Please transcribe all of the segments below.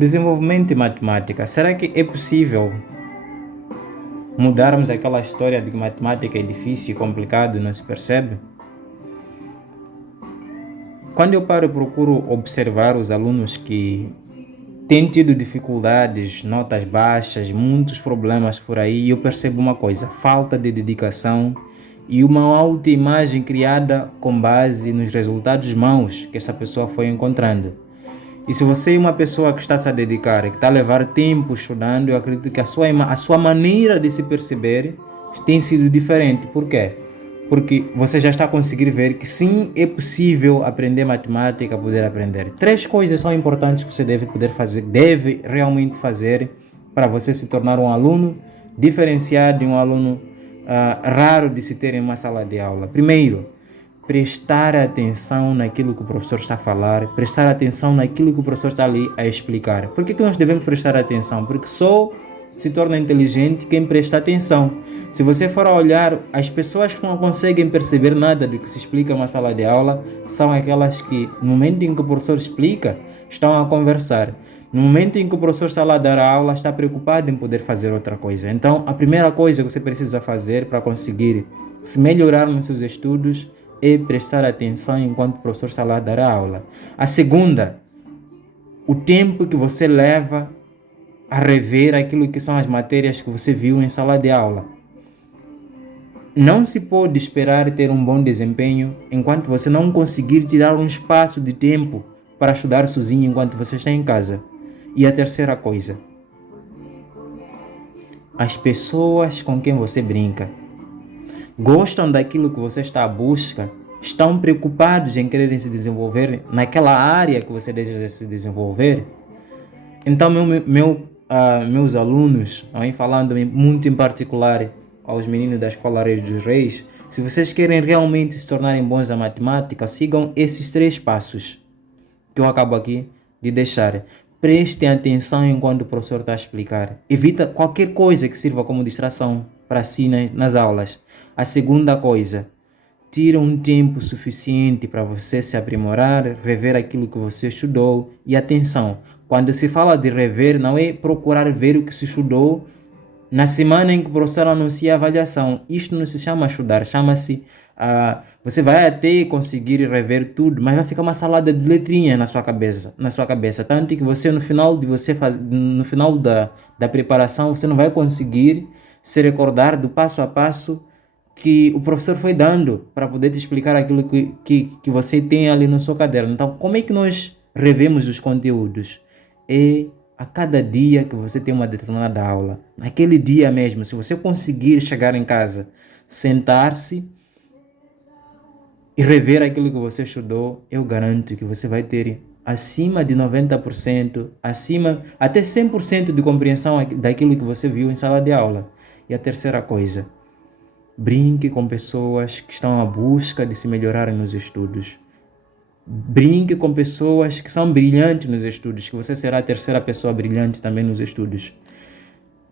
Desenvolvimento em matemática. Será que é possível mudarmos aquela história de que matemática é difícil e complicado, não se percebe? Quando eu paro e procuro observar os alunos que têm tido dificuldades, notas baixas, muitos problemas por aí, eu percebo uma coisa: falta de dedicação e uma autoimagem criada com base nos resultados maus que essa pessoa foi encontrando. E se você é uma pessoa que está se a dedicar, que está a levar tempo estudando, eu acredito que a sua maneira de se perceber tem sido diferente. Por quê? Porque você já está a conseguir ver que sim, é possível aprender matemática, poder aprender. Três coisas são importantes que você deve poder fazer, deve realmente fazer para você se tornar um aluno diferenciado e um aluno raro de se ter em uma sala de aula. Primeiro, prestar atenção naquilo que o professor está a falar, prestar atenção naquilo que o professor está ali a explicar. Por que nós devemos prestar atenção? Porque só se torna inteligente quem presta atenção. Se você for a olhar, as pessoas que não conseguem perceber nada do que se explica em uma sala de aula são aquelas que, no momento em que o professor explica, estão a conversar. No momento em que o professor está lá a dar a aula, está preocupado em poder fazer outra coisa. Então, a primeira coisa que você precisa fazer para conseguir se melhorar nos seus estudos é prestar atenção enquanto o professor está lá a dar a aula. A segunda, o tempo que você leva a rever aquilo que são as matérias que você viu em sala de aula. Não se pode esperar ter um bom desempenho enquanto você não conseguir tirar um espaço de tempo para estudar sozinho enquanto você está em casa. E a terceira coisa, as pessoas com quem você brinca gostam daquilo que você está à busca, estão preocupados em querer se desenvolver naquela área que você deseja se desenvolver. Então, meus alunos, falando muito em particular aos meninos da Escola Reis dos Reis, se vocês querem realmente se tornarem bons na matemática, sigam esses 3 passos que eu acabo aqui de deixar. Prestem atenção enquanto o professor está a explicar. Evita qualquer coisa que sirva como distração para si nas aulas. A segunda coisa, tira um tempo suficiente para você se aprimorar, rever aquilo que você estudou. E atenção, quando se fala de rever, não é procurar ver o que se estudou na semana em que o professor anuncia a avaliação. Isto não se chama estudar, chama-se... você vai até conseguir rever tudo, mas vai ficar uma salada de letrinhas na sua cabeça. Tanto que você, no final da preparação, você não vai conseguir se recordar do passo a passo que o professor foi dando para poder te explicar aquilo que você tem ali no seu caderno. Então, como é que nós revemos os conteúdos? É a cada dia que você tem uma determinada aula. Naquele dia mesmo, se você conseguir chegar em casa, sentar-se e rever aquilo que você estudou, eu garanto que você vai ter acima de 90%, até 100% de compreensão daquilo que você viu em sala de aula. E a terceira coisa, brinque com pessoas que estão à busca de se melhorarem nos estudos. Brinque com pessoas que são brilhantes nos estudos, que você será a terceira pessoa brilhante também nos estudos.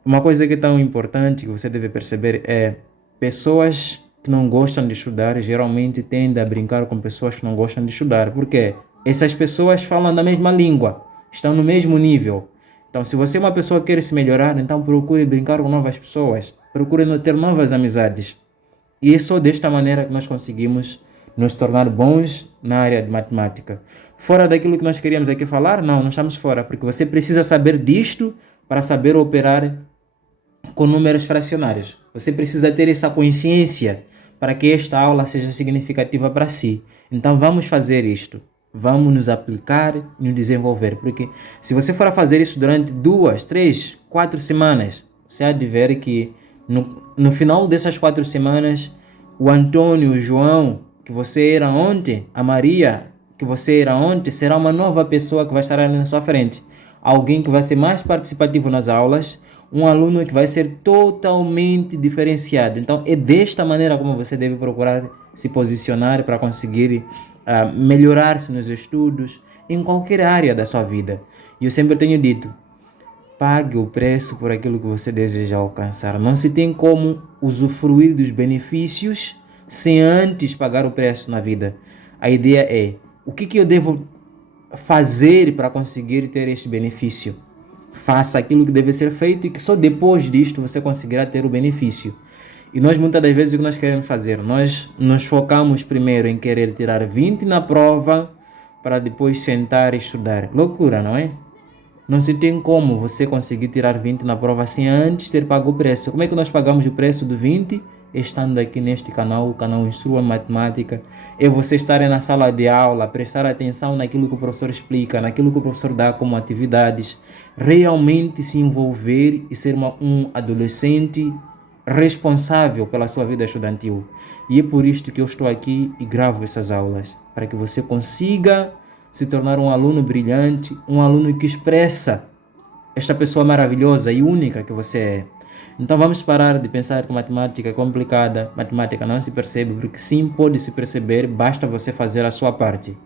Uma coisa que é tão importante que você deve perceber é pessoas que não gostam de estudar geralmente tendem a brincar com pessoas que não gostam de estudar. Por quê? Essas pessoas falam da mesma língua, estão no mesmo nível. Então, se você é uma pessoa que quer se melhorar, então procure brincar com novas pessoas, procure ter novas amizades. E é só desta maneira que nós conseguimos nos tornar bons na área de matemática. Fora daquilo que nós queríamos aqui falar? Não estamos fora, porque você precisa saber disto para saber operar com números fracionários. Você precisa ter essa consciência para que esta aula seja significativa para si. Então vamos fazer isto. Vamos nos aplicar e nos desenvolver. Porque se você for a fazer isso durante 2, 3, 4 semanas, você há de ver que no final dessas 4 semanas, o Antônio, o João, que você era ontem, a Maria, que você era ontem, será uma nova pessoa que vai estar ali na sua frente. Alguém que vai ser mais participativo nas aulas, um aluno que vai ser totalmente diferenciado. Então, é desta maneira como você deve procurar se posicionar para conseguir melhorar-se nos estudos, em qualquer área da sua vida. E eu sempre tenho dito, pague o preço por aquilo que você deseja alcançar. Não se tem como usufruir dos benefícios sem antes pagar o preço na vida. A ideia é, o que eu devo fazer para conseguir ter este benefício. Faça aquilo que deve ser feito e que só depois disto você conseguirá ter o benefício. E nós muitas das vezes o que nós queremos fazer? Nós nos focamos primeiro em querer tirar 20 na prova para depois sentar e estudar. Loucura, não é? Não se tem como você conseguir tirar 20 na prova assim antes de ter pago o preço. Como é que nós pagamos o preço do 20? Estando aqui neste canal, o canal Instrua Matemática, é você estar na sala de aula, prestar atenção naquilo que o professor explica, naquilo que o professor dá como atividades, realmente se envolver e ser um adolescente responsável pela sua vida estudantil. E é por isto que eu estou aqui e gravo essas aulas, para que você consiga se tornar um aluno brilhante, um aluno que expressa esta pessoa maravilhosa e única que você é. Então vamos parar de pensar que matemática é complicada, matemática não se percebe, porque sim, pode se perceber, basta você fazer a sua parte.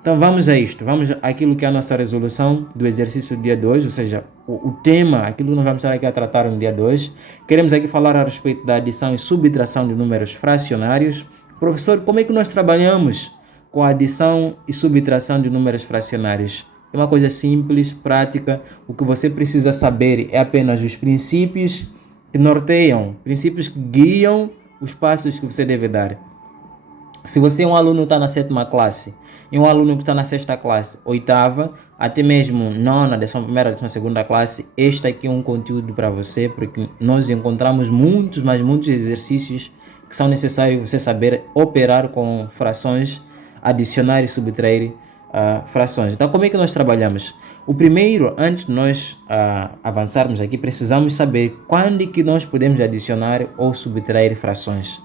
Então vamos a isto, vamos àquilo que é a nossa resolução do exercício do dia 2, ou seja, o tema, aquilo que nós vamos estar aqui a tratar no dia 2. Queremos aqui falar a respeito da adição e subtração de números fracionários. Professor, como é que nós trabalhamos com a adição e subtração de números fracionários? É uma coisa simples, prática. O que você precisa saber é apenas os princípios que norteiam, princípios que guiam os passos que você deve dar. Se você é um aluno que está na 7ª classe e um aluno que está na 6ª classe, 8ª, até mesmo 9ª, 11ª, 12ª classe, este aqui é um conteúdo para você, porque nós encontramos muitos exercícios que são necessários você saber operar com frações, adicionar e subtrair frações. Então, como é que nós trabalhamos? O primeiro, antes de nós avançarmos aqui, precisamos saber quando é que nós podemos adicionar ou subtrair frações.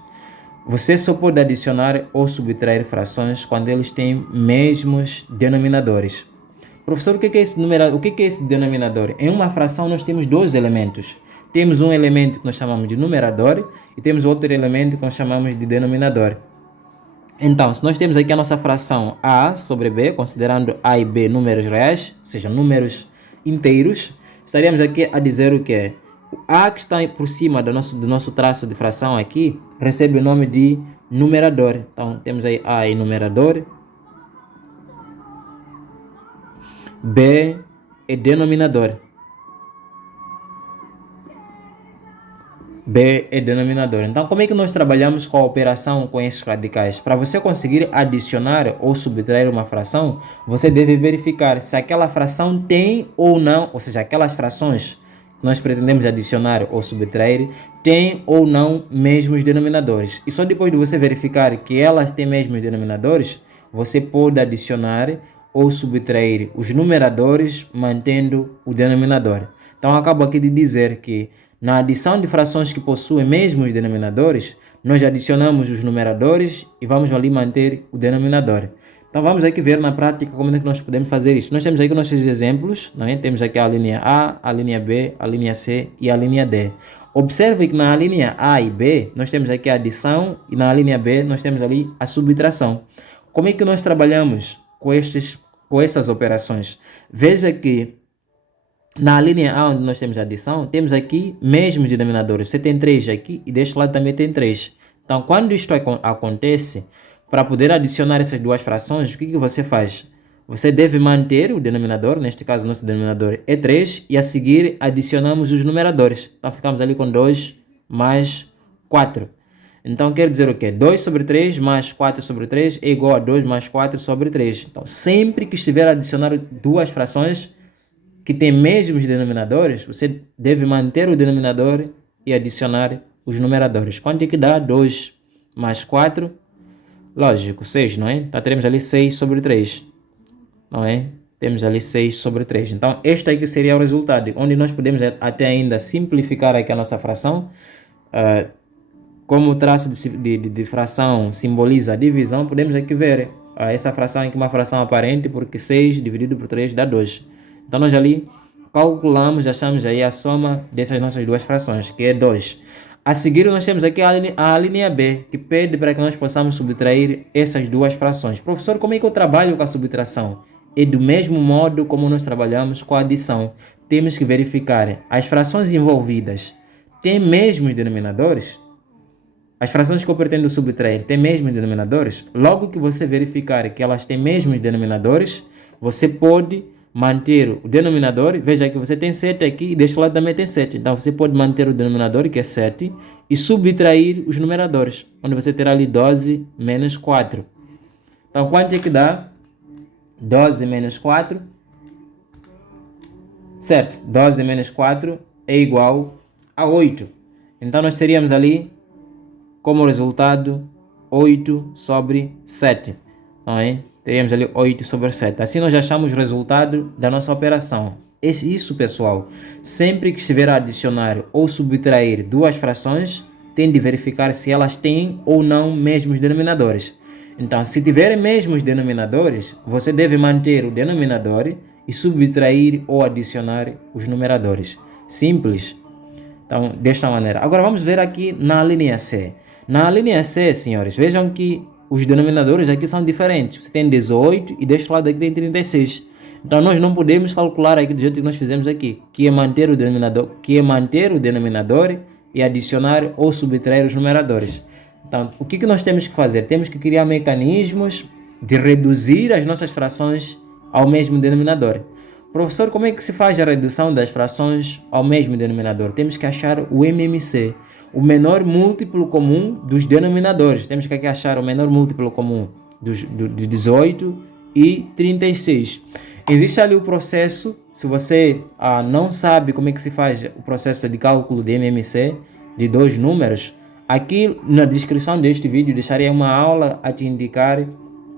Você só pode adicionar ou subtrair frações quando eles têm mesmos denominadores. Professor, o que é esse numerador? O que é esse denominador? Em uma fração nós temos dois elementos. Temos um elemento que nós chamamos de numerador e temos outro elemento que nós chamamos de denominador. Então, se nós temos aqui a nossa fração A sobre B, considerando A e B números reais, ou seja, números inteiros, estaríamos aqui a dizer o que? O A que está por cima do nosso traço de fração aqui, recebe o nome de numerador. Então, temos aí A em numerador, B é denominador. B é denominador. Então, como é que nós trabalhamos com a operação com esses radicais? Para você conseguir adicionar ou subtrair uma fração, você deve verificar se aquela fração tem ou não, ou seja, aquelas frações que nós pretendemos adicionar ou subtrair, tem ou não mesmos denominadores. E só depois de você verificar que elas têm mesmos denominadores, você pode adicionar ou subtrair os numeradores mantendo o denominador. Então, eu acabo aqui de dizer que na adição de frações que possuem mesmos denominadores, nós adicionamos os numeradores e vamos ali manter o denominador. Então vamos aqui ver na prática como é que nós podemos fazer isso. Nós temos aqui nossos exemplos, não é? Temos aqui a linha A, a linha B, a linha C e a linha D. Observe que na linha A e B nós temos aqui a adição e na linha B nós temos ali a subtração. Como é que nós trabalhamos com essas operações? Veja que na linha A, onde nós temos a adição, temos aqui mesmos denominadores. Você tem 3 aqui e deste lado também tem 3. Então, quando isto acontece, para poder adicionar essas duas frações, o que você faz? Você deve manter o denominador, neste caso nosso denominador é 3, e a seguir adicionamos os numeradores. Então, ficamos ali com 2 mais 4. Então, quer dizer o quê? 2 sobre 3 mais 4 sobre 3 é igual a 2 mais 4 sobre 3. Então, sempre que estiver a adicionar duas frações que têm mesmos denominadores, você deve manter o denominador e adicionar os numeradores. Quanto é que dá? 2 mais 4, lógico, 6, não é? Então, teremos ali 6 sobre 3, não é? Temos ali 6 sobre 3. Então, este aqui seria o resultado, onde nós podemos até ainda simplificar aqui a nossa fração. Como o traço de fração simboliza a divisão, podemos aqui ver essa fração aqui, uma fração aparente, porque 6 dividido por 3 dá 2. Então, nós ali calculamos, achamos aí a soma dessas nossas duas frações, que é 2. A seguir, nós temos aqui a linha B, que pede para que nós possamos subtrair essas duas frações. Professor, como é que eu trabalho com a subtração? É do mesmo modo como nós trabalhamos com a adição. Temos que verificar as frações envolvidas têm mesmos denominadores? As frações que eu pretendo subtrair têm mesmos denominadores? Logo que você verificar que elas têm mesmos denominadores, Você pode manter o denominador, veja que você tem 7 aqui e deste lado também tem 7. Então você pode manter o denominador, que é 7, e subtrair os numeradores, onde você terá ali 12 menos 4. Então quanto é que dá? 12 menos 4, certo? 12 menos 4 é igual a 8. Então nós teríamos ali como resultado 8 sobre 7. Não é? Teríamos ali 8 sobre 7. Assim nós já achamos o resultado da nossa operação. Isso, pessoal, sempre que estiver a adicionar ou subtrair duas frações, tem de verificar se elas têm ou não mesmos denominadores. Então, se tiverem mesmos denominadores, você deve manter o denominador e subtrair ou adicionar os numeradores. Simples. Então, desta maneira. Agora vamos ver aqui na linha C. Na linha C, senhores, vejam que os denominadores aqui são diferentes. Você tem 18 e deste lado aqui tem 36. Então nós não podemos calcular aqui do jeito que nós fizemos aqui, que é manter o denominador, e adicionar ou subtrair os numeradores. Então, o que nós temos que fazer? Temos que criar mecanismos de reduzir as nossas frações ao mesmo denominador. Professor, como é que se faz a redução das frações ao mesmo denominador? Temos que achar o MMC, o menor múltiplo comum dos denominadores. Temos que aqui achar o menor múltiplo comum de 18 e 36. Existe ali o processo, se você não sabe como é que se faz o processo de cálculo de MMC, de dois números, aqui na descrição deste vídeo deixarei uma aula a te indicar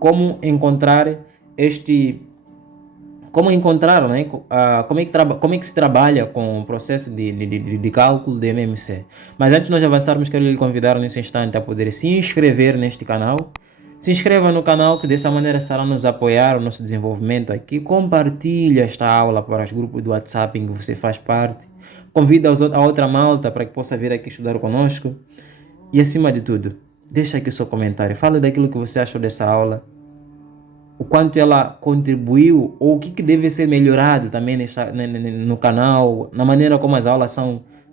como encontrar né? Como é que se trabalha com o processo de cálculo de MMC. Mas antes de nós avançarmos, quero lhe convidar nesse instante a poder se inscrever neste canal. Se inscreva no canal, que dessa maneira estará nos apoiar o nosso desenvolvimento aqui. Compartilhe esta aula para os grupos do WhatsApp em que você faz parte. Convida a outra malta para que possa vir aqui estudar conosco. E acima de tudo, deixa aqui o seu comentário. Fala daquilo que você achou dessa aula. O quanto ela contribuiu ou o que deve ser melhorado também no canal, na maneira como as aulas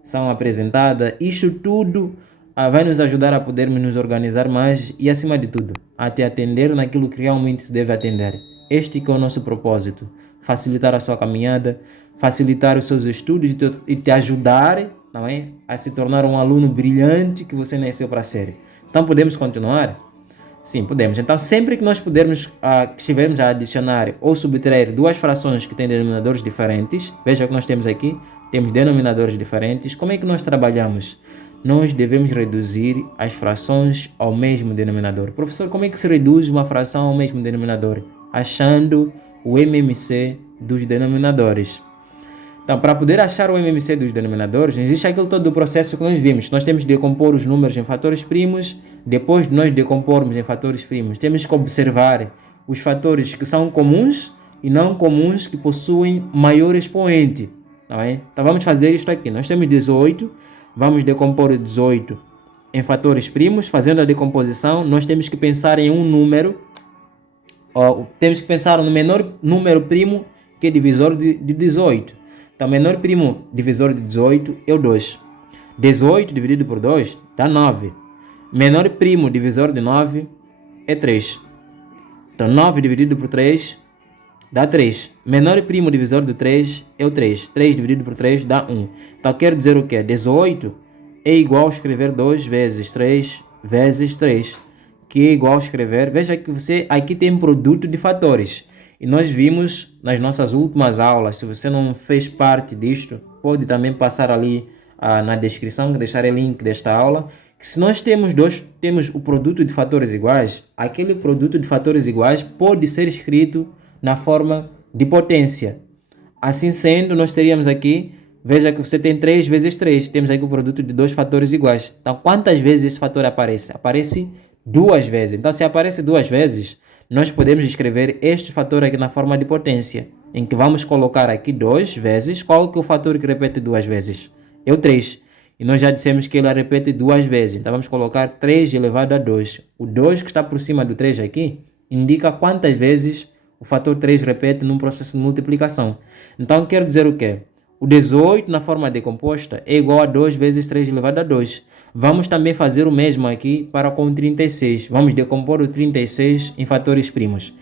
são apresentadas. Isto tudo vai nos ajudar a podermos nos organizar mais e, acima de tudo, a te atender naquilo que realmente se deve atender. Este que é o nosso propósito, facilitar a sua caminhada, facilitar os seus estudos e te ajudar, não é, a se tornar um aluno brilhante que você nasceu para ser. Então, podemos continuar? Sim, podemos. Então, sempre que nós estivermos a adicionar ou subtrair duas frações que têm denominadores diferentes, veja o que nós temos aqui, temos denominadores diferentes. Como é que nós trabalhamos? Nós devemos reduzir as frações ao mesmo denominador. Professor, como é que se reduz uma fração ao mesmo denominador? Achando o MMC dos denominadores. Então, para poder achar o MMC dos denominadores, existe aquele todo o processo que nós vimos. Nós temos de decompor os números em fatores primos. Depois de nós decompormos em fatores primos, temos que observar os fatores que são comuns e não comuns que possuem maior expoente. Não é? Então, vamos fazer isto aqui. Nós temos 18. Vamos decompor o 18 em fatores primos. Fazendo a decomposição, nós temos que pensar em um número. Temos que pensar no menor número primo, que é divisor de 18. Então, menor primo divisor de 18 é o 2. 18 dividido por 2 dá 9. Menor primo divisor de 9 é 3. Então, 9 dividido por 3 dá 3. Menor primo divisor de 3 é o 3. 3 dividido por 3 dá 1. Então, quero dizer o quê? 18 é igual a escrever 2 vezes 3 vezes 3, que é igual a escrever... Veja que você aqui tem produto de fatores. E nós vimos nas nossas últimas aulas, se você não fez parte disto, pode também passar ali na descrição, que deixarei o link desta aula, que se nós temos o produto de fatores iguais, aquele produto de fatores iguais pode ser escrito na forma de potência. Assim sendo, nós teríamos aqui, veja que você tem 3 vezes 3, temos aqui o produto de dois fatores iguais. Então, quantas vezes esse fator aparece? Aparece 2 vezes. Então, se aparece 2 vezes, nós podemos escrever este fator aqui na forma de potência, em que vamos colocar aqui 2 vezes. Qual que é o fator que repete 2 vezes? É o 3. E nós já dissemos que ele repete 2 vezes. Então, vamos colocar 3 elevado a 2. O 2 que está por cima do 3 aqui indica quantas vezes o fator 3 repete num processo de multiplicação. Então, quero dizer o quê? O 18 na forma decomposta é igual a 2 vezes 3 elevado a 2. Vamos também fazer o mesmo aqui para com o 36. Vamos decompor o 36 em fatores primos.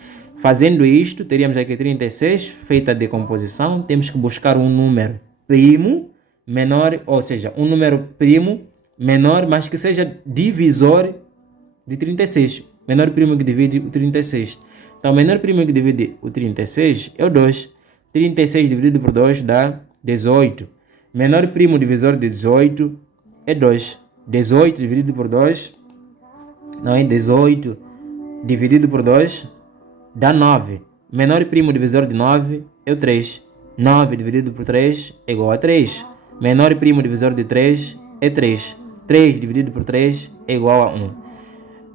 Fazendo isto, teríamos aqui 36, feita a decomposição, temos que buscar um número primo menor, ou seja, um número primo menor, mas que seja divisor de 36. Menor primo que divide o 36. Então, o menor primo que divide o 36 é o 2. 36 dividido por 2 dá 18. Menor primo divisor de 18 é 2. 18 dividido por 2, não é? 18 dividido por 2 dá 9. Menor primo divisor de 9 é o 3. 9 dividido por 3 é igual a 3. Menor primo divisor de 3 é 3. 3 dividido por 3 é igual a 1.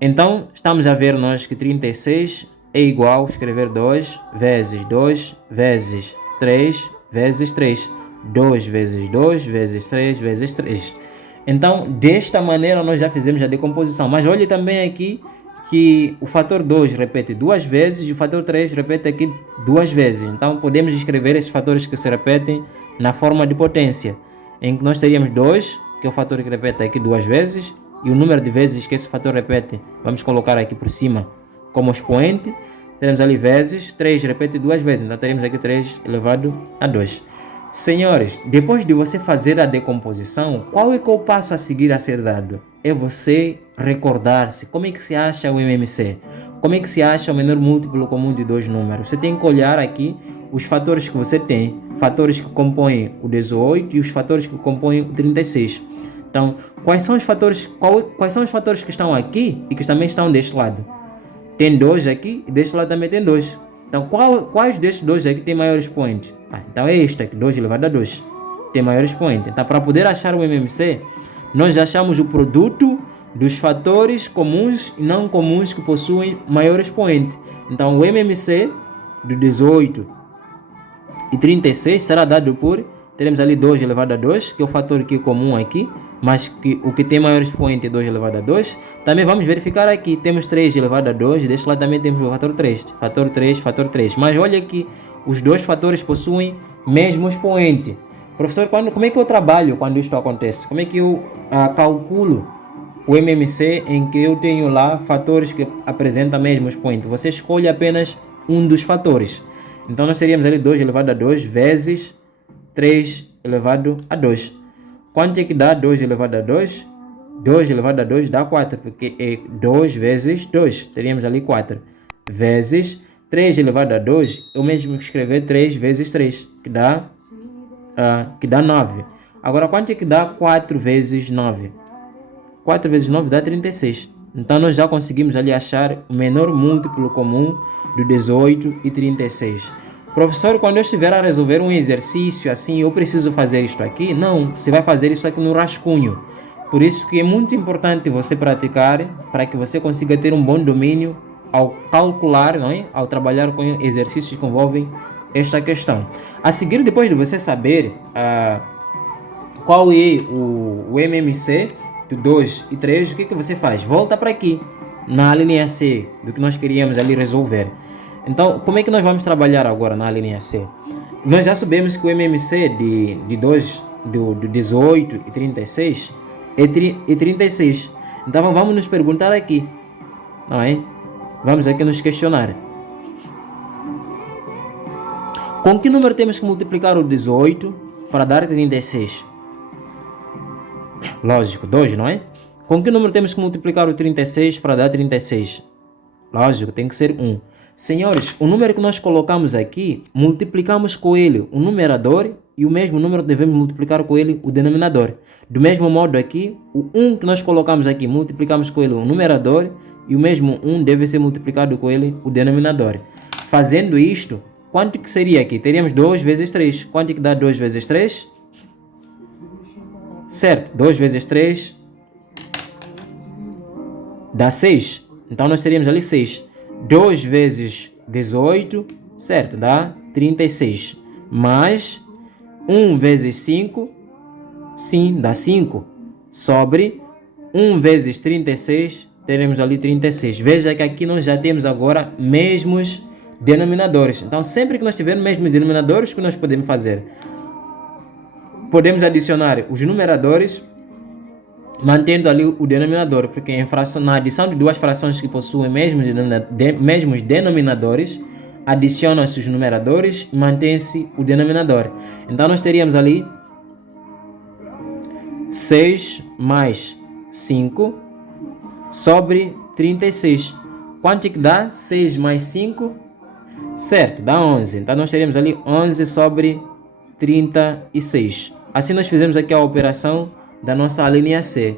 Então, estamos a ver nós que 36 é igual a escrever 2 vezes 2 vezes 3 vezes 3. 2 vezes 2 vezes 3 vezes 3. Então, desta maneira, nós já fizemos a decomposição. Mas olhe também aqui que o fator 2 repete duas vezes e o fator 3 repete aqui duas vezes. Então, podemos escrever esses fatores que se repetem na forma de potência, em que nós teríamos 2, que é o fator que repete aqui duas vezes, e o número de vezes que esse fator repete, vamos colocar aqui por cima como expoente. Teremos ali vezes, 3 repete duas vezes, então teremos aqui 3 elevado a 2. Senhores, depois de você fazer a decomposição, qual é o passo a seguir a ser dado? É você recordar-se como é que se acha o MMC, como é que se acha o menor múltiplo comum de dois números. Você tem que olhar aqui os fatores que você tem, fatores que compõem o 18 e os fatores que compõem o 36. Então, quais são os fatores que estão aqui e que também estão deste lado? Tem 2 aqui e deste lado também tem 2. Então, quais destes 2 aqui tem maior expoente? Então é este aqui, 2 elevado a 2. Tem maior expoente. Então, para poder achar o MMC, nós achamos o produto dos fatores comuns e não comuns que possuem maior expoente. Então, o MMC do 18 e 36 será dado por, teremos ali 2 elevado a 2, que é o fator que é comum aqui, mas que o que tem maior expoente é 2 elevado a 2. Também vamos verificar aqui, temos 3 elevado a 2, e deste lado também temos o fator 3. Fator 3, fator 3. Mas olha aqui, os dois fatores possuem mesmo expoente. Professor, como é que eu trabalho quando isto acontece? Como é que eu calculo o MMC em que eu tenho lá fatores que apresentam mesmo expoente? Você escolhe apenas um dos fatores. Então nós teríamos ali 2 elevado a 2 vezes 3 elevado a 2. Quanto é que dá 2 elevado a 2? 2 elevado a 2 dá 4, porque é 2 vezes 2. Teríamos ali 4. Vezes 3 elevado a 2, é o mesmo que escrever 3 vezes 3, que dá 9. Agora, quanto é que dá 4 vezes 9? 4 vezes 9 dá 36. Então, nós já conseguimos ali achar o menor múltiplo comum do 18 e 36. Professor, quando eu estiver a resolver um exercício assim, eu preciso fazer isto aqui? Não, você vai fazer isso aqui no rascunho. Por isso que é muito importante você praticar, para que você consiga ter um bom domínio ao calcular, não é? Ao trabalhar com exercícios que envolvem esta questão. A seguir, depois de você saber qual é o MMC do 2 e 3, o que você faz? Volta para aqui, na linha C, do que nós queríamos ali resolver. Então, como é que nós vamos trabalhar agora na linha C? Nós já sabemos que o MMC de 2, do 18 e 36 é 36. Então, vamos nos perguntar aqui, não é? Vamos aqui nos questionar. Com que número temos que multiplicar o 18 para dar 36? Lógico, 2, não é? Com que número temos que multiplicar o 36 para dar 36? Lógico, tem que ser 1. Senhores, o número que nós colocamos aqui, multiplicamos com ele o numerador e o mesmo número devemos multiplicar com ele o denominador. Do mesmo modo aqui, o 1 que nós colocamos aqui, multiplicamos com ele o numerador e o mesmo 1 deve ser multiplicado com ele o denominador. Fazendo isto, quanto que seria aqui? Teríamos 2 vezes 3. Quanto que dá 2 vezes 3? Certo, 2 vezes 3 dá 6. Então nós teríamos ali 6. 2 vezes 18, certo, dá 36. Mais 1 vezes 5, sim, dá 5. Sobre 1 vezes 36, teremos ali 36. Veja que aqui nós já temos agora mesmos denominadores. Então, sempre que nós tivermos mesmos denominadores, o que nós podemos fazer? Podemos adicionar os numeradores, mantendo ali o denominador, porque na adição de duas frações que possuem mesmos denominadores, Adiciona-se os numeradores e mantém-se o denominador. Então nós teríamos ali 6 mais 5 sobre 36. Quanto é que dá? 6 mais 5, certo, dá 11. Então nós teríamos ali 11 sobre 36. Assim nós fizemos aqui a operação da nossa linha C.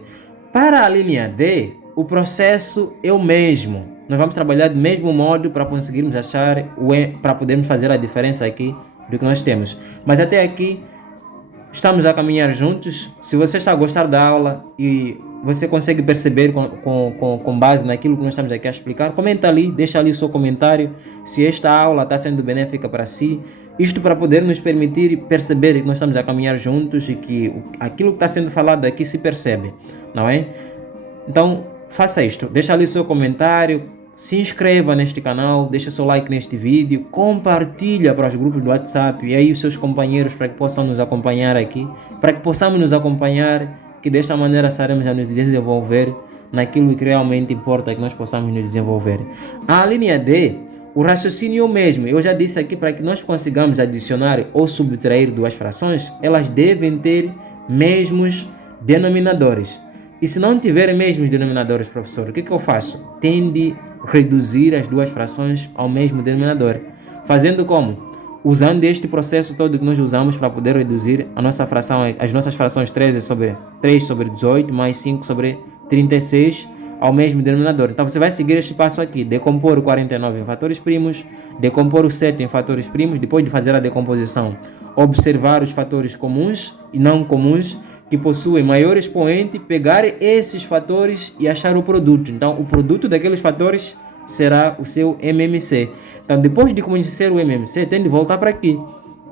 Para a linha D, o processo é o mesmo. Nós vamos trabalhar do mesmo modo para conseguirmos achar, para podermos fazer a diferença aqui do que nós temos. Mas até aqui estamos a caminhar juntos. Se você está a gostar da aula e você consegue perceber com base naquilo que nós estamos aqui a explicar, comenta ali, deixa ali o seu comentário se esta aula está sendo benéfica para si. Isto para poder nos permitir perceber que nós estamos a caminhar juntos e que aquilo que está sendo falado aqui se percebe, não é? Então, faça isto, deixa ali o seu comentário, se inscreva neste canal, deixa seu like neste vídeo, compartilha para os grupos do WhatsApp e aí os seus companheiros para que possam nos acompanhar aqui, para que possamos nos acompanhar, que desta maneira estaremos a nos desenvolver naquilo que realmente importa que nós possamos nos desenvolver. A linha D, o raciocínio é o mesmo. Eu já disse aqui, para que nós consigamos adicionar ou subtrair duas frações, elas devem ter mesmos denominadores. E se não tiverem mesmos denominadores, professor, o que eu faço? Tende a reduzir as duas frações ao mesmo denominador. Fazendo como? Usando este processo todo que nós usamos para poder reduzir a nossa fração, as nossas frações 3 sobre 18 mais 5 sobre 36 ao mesmo denominador. Então você vai seguir este passo aqui, decompor o 49 em fatores primos, decompor o 7 em fatores primos, depois de fazer a decomposição, observar os fatores comuns e não comuns que possuem maior expoente, pegar esses fatores e achar o produto. Então o produto daqueles fatores será o seu MMC. Então depois de conhecer o MMC, tem de voltar para aqui,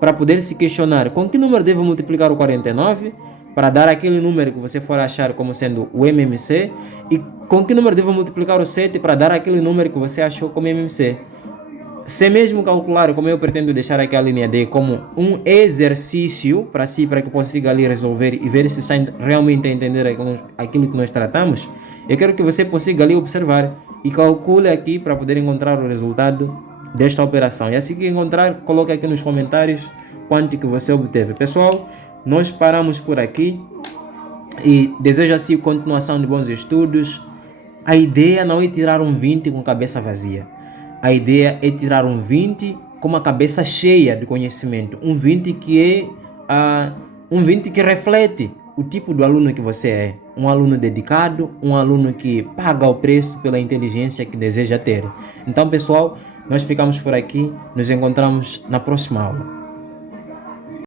para poder se questionar com que número devo multiplicar o 49, para dar aquele número que você for achar como sendo o MMC, e com que número devo multiplicar o 7 para dar aquele número que você achou como MMC. Se mesmo calcular, como eu pretendo deixar aqui a linha D como um exercício para si, para que consiga ali resolver e ver se está realmente a entender aquilo que nós tratamos, eu quero que você consiga ali observar e calcule aqui para poder encontrar o resultado desta operação. E assim que encontrar, coloque aqui nos comentários quanto que você obteve. Pessoal, nós paramos por aqui e desejo assim continuação de bons estudos. A ideia não é tirar um 20 com cabeça vazia. A ideia é tirar um 20 com uma cabeça cheia de conhecimento. Um 20 que é um 20 que reflete o tipo do aluno que você é. Um aluno dedicado, um aluno que paga o preço pela inteligência que deseja ter. Então, pessoal, nós ficamos por aqui. Nos encontramos na próxima aula.